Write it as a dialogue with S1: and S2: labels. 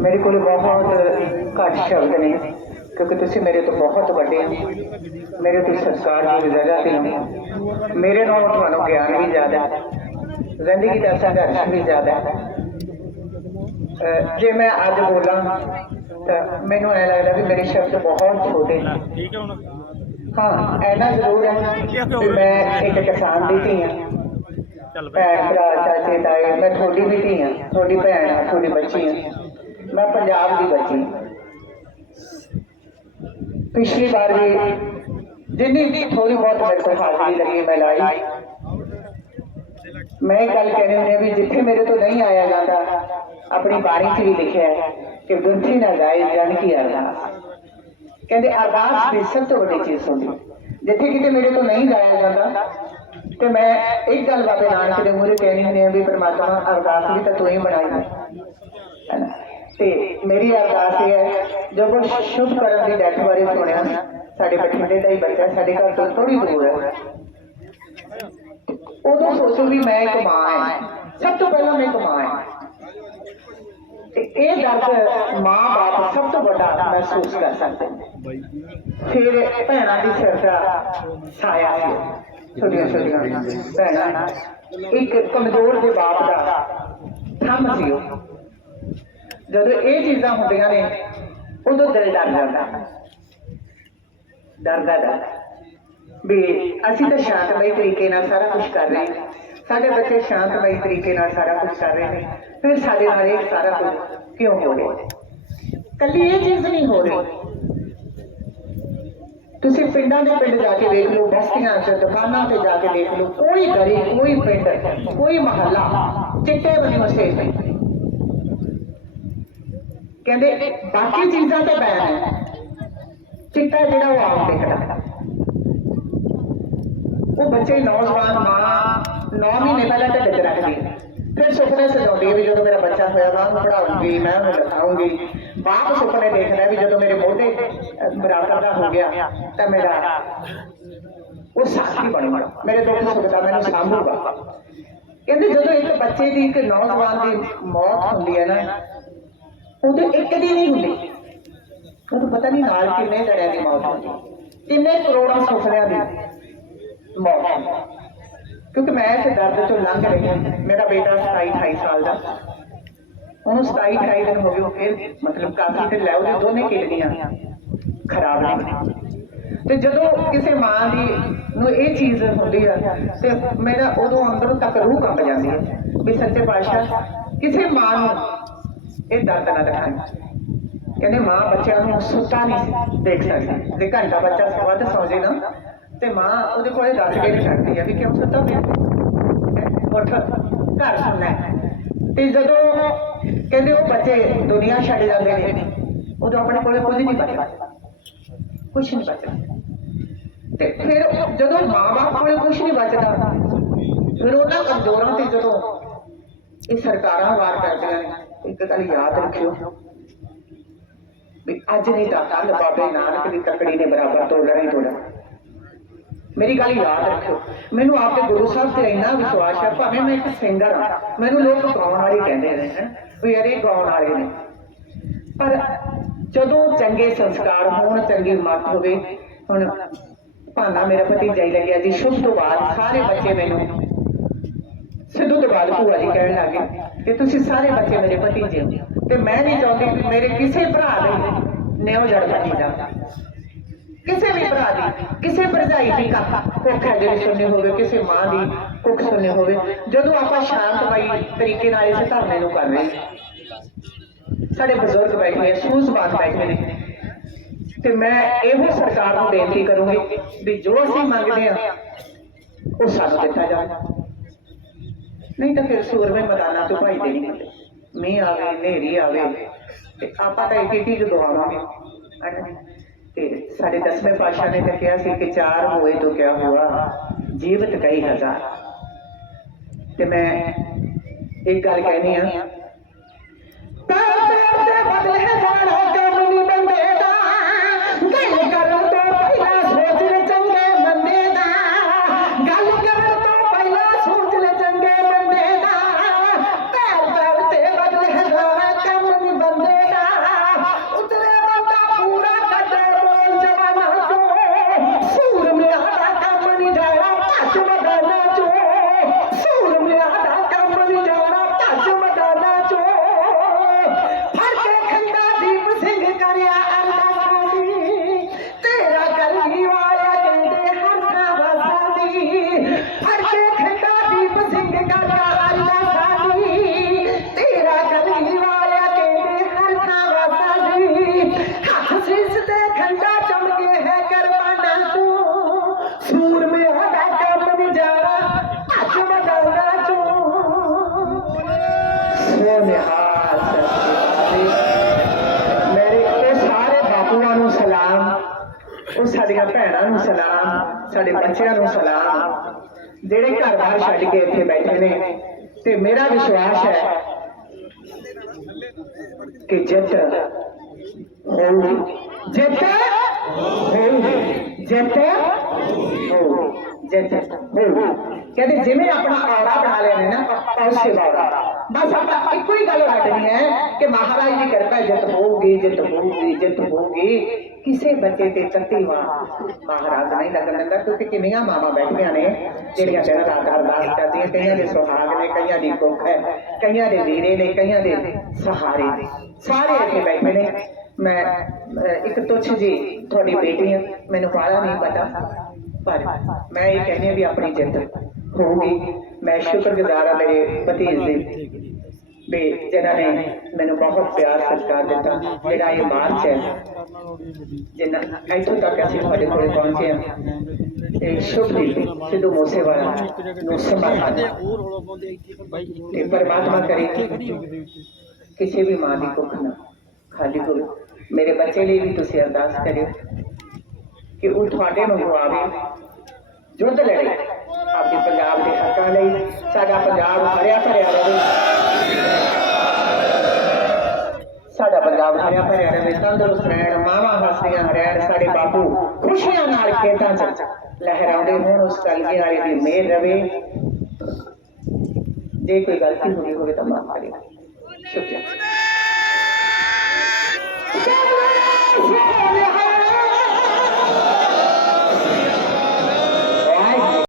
S1: ਮੇਰੇ ਕੋਲ ਬਹੁਤ ਘੱਟ ਸ਼ਬਦ ਨੇ ਕਿਉਂਕਿ ਤੁਸੀਂ ਮੇਰੇ ਤੋਂ ਬਹੁਤ ਵੱਡੇ ਹੋ। ਮੇਰੇ ਤੋਂ ਸੰਸਕਾਰ ਦੀ ਜਗ੍ਹਾ ਤੇ ਹੋ। ਮੇਰੇ ਨਾਲੋਂ ਤੁਹਾਨੂੰ ਗਿਆਨ ਵੀ ਜ਼ਿਆਦਾ ਹੈ। ਜ਼ਿੰਦਗੀ ਦਾ ਸੰਘਰਸ਼ ਵੀ ਜ਼ਿਆਦਾ ਹੈ। ਜੇ ਮੈਂ ਅੱਜ ਬੋਲਾਂ ਤਾਂ ਮੈਨੂੰ ਐ ਲੱਗਦਾ ਵੀ ਮੇਰੇ ਸ਼ਬਦ ਬਹੁਤ ਛੋਟੇ ਨੇ। ਠੀਕ ਹੈ ਹੁਣ। ਹਾਂ ਐਨਾ ਜ਼ਰੂਰ ਹੈ ਕਿ ਮੈਂ ਇੱਕ ਕਿਸਾਨ ਦੀ ਧੀ ਹਾਂ। ਭੈਣ ਭਰਾ ਚਾਚੇ ਤਾਏ ਮੈਂ ਤੁਹਾਡੀ ਵੀ ਧੀ ਹਾਂ ਤੁਹਾਡੀ ਭੈਣ ਹਾਂ ਤੁਹਾਡੀ ਬੱਚੀ ਹਾਂ। ਮੈਂ ਪੰਜਾਬ ਦੀ ਬੱਚੀ ਪਿਛਲੀ ਵਾਰ ਵੀ ਜਿੰਨੀ ਵੀ ਥੋੜੀ ਬਹੁਤ ਮੇਰੇ ਕੋਲ ਹਾਜ਼ਰੀ ਲੱਗੀ ਮੈਂ ਲਾਈ। ਮੈਂ ਇਹ ਗੱਲ ਕਹਿਣੀ ਹੁੰਦੀ ਹਾਂ ਵੀ ਜਿੱਥੇ ਮੇਰੇ ਤੋਂ ਨਹੀਂ ਆਇਆ ਜਾਂਦਾ, ਆਪਣੀ ਬਾਣੀ 'ਚ ਵੀ ਲਿਖਿਆ ਹੈ ਕਿ ਗੁੰਥੀ ਨਾ ਗਾਏ ਜਨ ਕੀ ਅਰਦਾਸ। ਕਹਿੰਦੇ ਅਰਦਾਸ ਦੀ ਸਭ ਤੋਂ ਵੱਡੀ ਚੀਜ਼ ਹੁੰਦੀ ਜਿੱਥੇ ਕਿਤੇ ਮੇਰੇ ਤੋਂ ਨਹੀਂ ਗਾਇਆ ਜਾਂਦਾ, ਤੇ ਮੈਂ ਇੱਕ ਗੱਲ ਬਾਬੇ ਨਾਨਕ ਦੇ ਮੂਹਰੇ ਕਹਿਣੀ ਹੁੰਦੀ ਹੈ ਵੀ ਪਰਮਾਤਮਾ ਅਰਦਾਸ ਵੀ ਤਾਂ ਤੂੰ ਹੀ ਬਣਾਈ ਹੈ। ਹੈਨਾ? ਤੇ ਮੇਰੀ ਅਰਦਾਸ ਇਹ ਹੈ, ਜੋ ਕੁਝ ਸ਼ੁਭ ਕਰਨ ਦੀ ਡੈਥ ਬਾਰੇ ਸੁਣਿਆ, ਸਾਡੇ ਬਠਿੰਡੇ ਦਾ ਹੀ ਬੱਚਾ, ਸਾਡੇ ਘਰ ਤੋਂ ਥੋੜੀ ਦੂਰ ਹੈ। ਉਦੋਂ ਸੋਚੋ ਵੀ ਮੈਂ ਇੱਕ ਮਾਂ ਹਾਂ। ਸਭ ਤੋਂ ਪਹਿਲਾਂ ਮੈਂ ਇੱਕ ਮਾਂ ਹਾਂ। ਤੇ ਇਹ ਦਰਦ ਮਾਂ ਬਾਪ ਸਭ ਤੋਂ ਵੱਡਾ ਮਹਿਸੂਸ ਕਰ ਸਕਦੇ ਫਿਰ ਭੈਣਾਂ ਦੀ ਸਿਰ ਦਾ ਛਾਇਆ ਸੀ। ਛੋਟੀਆਂ ਛੋਟੀਆਂ ਭੈਣਾਂ। ਇੱਕ ਕਮਜ਼ੋਰ ਦੇ ਬਾਪ ਦਾ ਥੰਮ ਸੀ ਉਹ। ਜਦੋਂ ਇਹ ਚੀਜ਼ਾਂ ਹੁੰਦੀਆਂ ਨੇ, ਉਦੋਂ ਦਿਲ ਡਰ ਜਾਂਦਾ। ਡਰਦਾ ਡਰ। ਵੀ ਅਸੀਂ ਤਾਂ ਸ਼ਾਂਤਮਈ ਤਰੀਕੇ ਨਾਲ ਸਾਰਾ ਕੁਝ ਕਰ ਰਹੇ ਹਾਂ। ਸਾਡੇ ਬੱਚੇ ਸ਼ਾਂਤਮਈ ਤਰੀਕੇ ਨਾਲ ਸਾਰਾ ਕੁਝ ਕਰ ਰਹੇ ਨੇ। ਫਿਰ ਸਾਡੇ ਨਾਲ ਇਹ ਸਾਰਾ ਕੁਝ ਕਿਉਂ ਹੋ ਰਿਹਾ? ਕੱਲੀ ਇਹ ਚੀਜ਼ ਨਹੀਂ ਹੋ ਰਹੀ। ਤੁਸੀਂ ਪਿੰਡਾਂ ਦੇ ਪਿੰਡ ਜਾ ਕੇ ਵੇਖ ਲਓ, ਬਸਤੀਆਂ 'ਚ, ਦੁਕਾਨਾਂ ਤੇ ਜਾ ਕੇ ਵੇਖ ਲਓ, ਕੋਈ ਗਲੀ, ਕੋਈ ਪਿੰਡ, ਕੋਈ ਮਹੱਲਾ, ਚਿੱਟੇ ਬਣੇ ਵਸੇ ਕਹਿੰਦੇ ਬਾਕੀ ਚੀਜ਼ਾਂ ਤਾਂ ਬੈਨ ਹੈ। ਚਿੱਟਾ ਜਿਹੜਾ ਉਹ ਆਮ ਦਿਖਦਾ। ਉਹ ਬੱਚੇ ਨੌਜਵਾਨ ਮਾਂ 9 ਮਹੀਨੇ ਪਹਿਲਾਂ ਢਿੱਡ 'ਚ ਰੱਖਦੀ। ਫਿਰ ਸੁਪਨੇ ਸਜਾਉਂਦੀ ਹੈ ਵੀ ਜਦੋਂ ਮੇਰਾ ਬੱਚਾ ਹੋਇਆ ਮੈਂ ਉਹਨੂੰ ਪੜਾਉਂਗੀ ਮੈਂ ਉਹਨੂੰ ਲਿਖਾਉਂਗੀ ਬਾਪ ਸੁਪਨੇ ਦੇਖਦਾ ਵੀ ਜਦੋਂ ਮੇਰੇ ਮੋਢੇ ਅਹ, ਬਰਾਬਰ ਦਾ ਹੋ ਗਿਆ ਤਾਂ ਮੇਰਾ ਉਹ ਸਾਥੀ ਬਣੂਗਾ ਮੇਰੇ ਦੁੱਖ ਸੁੱਖ ਦਾ ਮੈਨੂੰ ਸਾਂਭੂਗਾ। ਕਹਿੰਦੇ ਜਦੋਂ ਇੱਕ ਬੱਚੇ ਦੀ ਇੱਕ ਨੌਜਵਾਨ ਦੀ ਮੌਤ ਹੁੰਦੀ ਹੈ ਨਾ ਉਦੋਂ ਇੱਕ ਦੀ ਨਹੀਂ ਹੁੰਦੀ। ਉਹਨੂੰ ਪਤਾ ਨਹੀਂ ਨਾਲ ਕਿੰਨੇ ਜਣਿਆਂ ਦੀ ਮੌਤ ਹੁੰਦੀ ਕਿੰਨੇ ਕਰੋੜਾਂ ਸੁਪਨਿਆਂ ਦੀ ਮੌਤ ਕਿਉਂਕਿ ਮੈਂ ਇਸ ਦਰਦ ਤੋਂ ਲੰਘ ਰਹੀ ਹਾਂ। ਮੇਰਾ ਬੇਟਾ 27 28 ਸਾਲ ਦਾ। ਉਹਨੂੰ 27 28 ਦਿਨ ਹੋ ਗਏ ਉਹ ਫਿਰ ਮਤਲਬ ਕਾਫੀ ਤੇ ਲੈ ਉਹਦੇ ਦੋਨੇ ਕਿਡਨੀਆਂ ਖਰਾਬ ਨੇ। ਤੇ ਜਦੋਂ ਕਿਸੇ ਮਾਂ ਦੀ ਨੂੰ ਇਹ ਚੀਜ਼ ਹੁੰਦੀ ਆ, ਤੇ ਮੇਰਾ ਉਦੋਂ ਅੰਦਰੋਂ ਤੱਕ ਰੂਹ ਕੰਬ ਜਾਂਦੀ ਹੈ ਵੀ ਸੱਚੇ ਪਾਤਸ਼ਾਹ, ਕਿਸੇ ਮਾਂ ਨੂੰ ਇਹ ਦਰਦ ਨਾ ਦਿਖਾਈ ਕਹਿੰਦੇ ਮਾਂ ਬੱਚਿਆਂ ਨੂੰ ਸੁੱਤਾ ਨਹੀਂ ਦੇਖ ਸਕਦੀ। ਜੇ ਘੰਟਾ ਬੱਚਾ ਸਵਾ ਤੇ ਸੌ ਜੇ ਨਾ, ਤੇ ਮਾਂ ਉਹਦੇ ਕੋਲੇ ਦੱਸ ਕੇ ਨਹੀਂ ਸਕਦੀ ਆ ਵੀ ਕਿਉਂ ਸੁੱਤਾ ਪਿਆ। ਉੱਠ, ਘਰ ਸੁਣਨਾ ਤੇ ਜਦੋਂ ਕਹਿੰਦੇ ਉਹ ਬੱਚੇ ਦੁਨੀਆ ਛੱਡ ਜਾਂਦੇ ਨੇ, ਉਦੋਂ ਆਪਣੇ ਕੋਲੇ ਕੁਝ ਨਹੀਂ ਬਚਦਾ ਕੁਝ ਨਹੀਂ ਬਚਦਾ ਤੇ ਫਿਰ ਜਦੋਂ ਮਾਂ-ਬਾਪ ਕੋਲੇ ਕੁਝ ਨਹੀਂ ਬਚਦਾ, ਫਿਰ ਉਹਨਾਂ ਕਮਜ਼ੋਰਾਂ ਤੇ ਜਦੋਂ ਇਹ ਸਰਕਾਰਾਂ ਵਾਰ ਕਰਦੀਆਂ ਨੇ ਇੱਕ ਗੱਲ ਯਾਦ ਰੱਖਿਓ। ਵੀ ਅੱਜ ਨਹੀਂ ਤਾਂ ਕੱਲ ਬਾਬੇ ਨਾਨਕ ਦੀ ਤਕੜੀ ਨੇ ਬਰਾਬਰ ਤੋੜਨਾ ਹੀ ਤੋੜਨਾ ਮੇਰੀ ਗੱਲ ਯਾਦ ਰੱਖਿਓ। ਮੈਨੂੰ ਆਪਦੇ ਗੁਰੂ ਸਾਹਿਬ ਤੇ ਇੰਨਾ ਵਿਸ਼ਵਾਸ ਹੈ ਭਾਵੇਂ ਮੈਂ ਇੱਕ ਸਿੰਗਰ ਹਾਂ ਮੈਨੂੰ ਲੋਕ ਗਾਉਣ ਵਾਲੇ ਕਹਿੰਦੇ ਨੇ ਹੈਂ, ਵੀ ਅਰੇ ਗਾਉਣ ਵਾਲੇ ਨੇ। ਪਰ ਜਦੋਂ ਚੰਗੇ ਸੰਸਕਾਰ ਹੋਣ ਚੰਗੀ ਮੱਤ ਹੋਵੇ ਹੁਣ ਭਾਨਾ ਮੇਰਾ ਭਤੀਜਾ ਹੀ ਲੱਗਿਆ ਜੀ ਸ਼ੁਭ ਤੋਂ ਬਾਅਦ ਸਾਰੇ ਬੱਚੇ ਮੈਨੂੰ ਸਿੱਧੂ ਤੋਂ ਬਾਅਦ ਭੂਆ ਜੀ ਕਹਿਣ ਲੱਗੇ ਕਿ ਤੁਸੀਂ ਸਾਰੇ ਬੱਚੇ ਮੇਰੇ ਭਤੀਜੇ ਹੋ। ਤੇ ਮੈਂ ਨਹੀਂ ਚਾਹੁੰਦੀ ਮੇਰੇ ਕਿਸੇ ਭਰਾ ਦੇ ਨਿਉ ਜੜ ਲੱਗੀ ਜਾਵੇ। ਕਿਸੇ ਵੀ ਭਰਾ ਦੀ, ਕਿਸੇ ਭਰਜਾਈ ਦੀ ਕੁੱਖ ਹੈ ਜਿਹੜੀ ਸੁਣਨੀ ਹੋਵੇ, ਕਿਸੇ ਮਾਂ ਦੀ ਕੁੱਖ ਸੁਣਨੀ ਹੋਵੇ। ਜਦੋਂ ਆਪਾਂ ਸ਼ਾਂਤਮਈ ਤਰੀਕੇ ਨਾਲ ਇਸ ਧਰਨੇ ਨੂੰ ਕਰ ਰਹੇ ਸਾਡੇ ਬਜ਼ੁਰਗ ਬੈਠੇ ਆ, ਸੂਝਵਾਨ ਬੈਠੇ ਨੇ। ਤੇ ਮੈਂ ਇਹੋ ਸਰਕਾਰ ਨੂੰ ਬੇਨਤੀ ਕਰੂੰਗੀ ਵੀ ਜੋ ਅਸੀਂ ਮੰਗਦੇ ਆ ਉਹ ਸਾਨੂੰ ਦਿੱਤਾ ਜਾਵੇ। ਨਹੀਂ ਤਾਂ ਫਿਰ ਸੂਰਮੇ ਮੈਦਾਨਾਂ ਤੋਂ ਭਾਈ ਦੇ ਮੀਂਹ ਆਵੇ, ਹਨੇਰੀ ਆਵੇ, ਤੇ ਆਪਾਂ ਤਾਂ ਇੱਕ ਹੀ ਗਵਾਵਾਂਗੇ। ਤੇ ਸਾਡੇ ਦਸਵੇਂ ਪਾਤਸ਼ਾਹ ਨੇ ਤਾਂ ਕਿਹਾ ਸੀ ਕਿ ਚਾਰ ਹੋਏ ਤੋਂ ਕਿਆ ਹੁਆ, ਜੀਵਤ ਕਈ ਹਜ਼ਾਰ। ਤੇ ਮੈਂ ਇੱਕ ਗੱਲ ਕਹਿਣੀ ਆ। ਪੈਰ ਤੇ ਬਦਲੇ ਜਾਣਾ ਉਹ ਸਾਡੀਆਂ ਭੈਣਾਂ ਨੂੰ ਸਲਾਮ, ਸਾਡੇ ਬੱਚਿਆਂ ਨੂੰ ਸਲਾਮ। ਜਿਹੜੇ ਘਰ ਬਾਹਰ ਛੱਡ ਕੇ ਇੱਥੇ ਬੈਠੇ ਨੇ। ਤੇ ਮੇਰਾ ਵਿਸ਼ਵਾਸ ਹੈ ਕਿ ਜਿੱਤ ਹੋਊਗੀ। ਜਿੱਤ ਹੋਊਗੀ। ਜਿੱਤ ਹੋਊਗੀ। ਜਿੱਤ ਹੋਊਗੀ। ਕਹਿੰਦੇ ਜਿਵੇਂ ਆਪਣਾ ਔਰਾ ਬਣਾ ਲਿਆ ਨਾ ਪੌਸੇ ਵਾਲਾ ਬਸ ਆਪਾਂ ਇੱਕੋ ਹੀ ਗੱਲ ਰੱਖਣੀ ਹੈ ਕਿ ਮਹਾਰਾਜ ਦੀ ਕਿਰਪਾ ਜਿੱਤ ਹੋਊਗੀ ਜਿੱਤ ਹੋਊਗੀ ਜਿੱਤ ਹੋਊਗੀ ਕਿਸੇ ਬੱਚੇ ਤੇ ਤੱਤੀਵਾ ਮਹਾਰਾਜ ਨਹੀਂ ਲੱਗਣ ਦਿੰਦਾ ਕਿਉਂਕਿ ਕਿੰਨੀਆਂ ਮਾਵਾਂ ਬੈਠੀਆਂ ਨੇ ਜਿਹੜੀਆਂ ਦਿਨ ਰਾਤ ਅਰਦਾਸ ਕਰਦੀਆਂ ਕਈਆਂ ਦੇ ਸੁਹਾਗ ਨੇ ਕਈਆਂ ਦੀ ਕੁੱਖ ਹੈ ਕਈਆਂ ਦੇ ਵੀਰੇ ਨੇ ਕਈਆਂ ਦੇ ਸਹਾਰੇ ਨੇ ਸਾਰੇ ਇੱਥੇ ਬੈਠੇ ਨੇ ਮੈਂ ਅਹ, ਇੱਕ ਤੁੱਛ ਜੀ ਤੁਹਾਡੀ ਬੇਟੀ ਹਾਂ ਮੈਨੂੰ ਬਾਹਲਾ ਨਹੀਂ ਪਤਾ ਪਰ ਮੈਂ ਇਹ ਕਹਿੰਦੀ ਹਾਂ ਵੀ ਆਪਣੀ ਜਿੱਤ ਹੋਊਗੀ ਮੈਂ ਸ਼ੁਕਰਗੁਜ਼ਾਰ ਹਾਂ ਮੇਰੇ ਭਤੀਜ ਦੇ ਵੀ ਜਿਨ੍ਹਾਂ ਨੇ ਮੈਨੂੰ ਬਹੁਤ ਪਿਆਰ ਸਤਿਕਾਰ ਦਿੱਤਾ, ਜਿਹੜਾ ਇਹ ਮਾਰਚ ਹੈ। ਜਿੰਨਾ ਇੱਥੋਂ ਤੱਕ ਅਸੀਂ ਤੁਹਾਡੇ ਕੋਲ ਪਹੁੰਚੇ ਹਾਂ। ਤੇ ਸ਼ੁਭ ਸਿੱਧੂ ਮੂਸੇਵਾਲਾ ਨੂੰ ਸਮਰਪਿਤ ਤੇ ਪਰਮਾਤਮਾ ਕਰੇ ਕਿਸੇ ਵੀ ਮਾਂ ਦੀ ਕੁੱਖ ਨਾ ਖਾਲੀ ਹੋਵੇ। ਮੇਰੇ ਬੱਚੇ ਲਈ ਵੀ ਤੁਸੀਂ ਅਰਦਾਸ ਕਰਿਓ ਕਿ ਉਹ ਤੁਹਾਡੇ ਵਾਂਗੂ ਆਵੇ ਜੁੱਧ ਲੜੇ ਆਪਣੇ ਪੰਜਾਬ ਦੇ ਹੱਕਾਂ ਲਈ, ਸਾਡਾ ਪੰਜਾਬ ਹਰਿਆ ਭਰਿਆ ਆਇਆ ਭਰਿਆ ਰਵੇ ਤੰਦਰੁਸਤ ਰਹਿਣ, ਮਾਵਾ ਹੱਸਦੀਆਂ ਰਹਿਣ, ਸਾਡੇ ਬਾਪੂ ਖੁਸ਼ੀਆਂ ਨਾਲ ਖੇਤਾਂ 'ਚ ਲਹਿਰਾਉਂਦੇ ਹੋਣ, ਉਸ ਕਲਗੀ ਵਾਲੇ ਦੀ ਮਿਹਰ ਰਵੇ। ਜੇ ਕੋਈ ਗਲਤੀ ਹੋਈ ਹੋਵੇ ਤਾਂ ਮਾਫ ਕਰਿਓ। ਸ਼ੁਕਰੀਆ।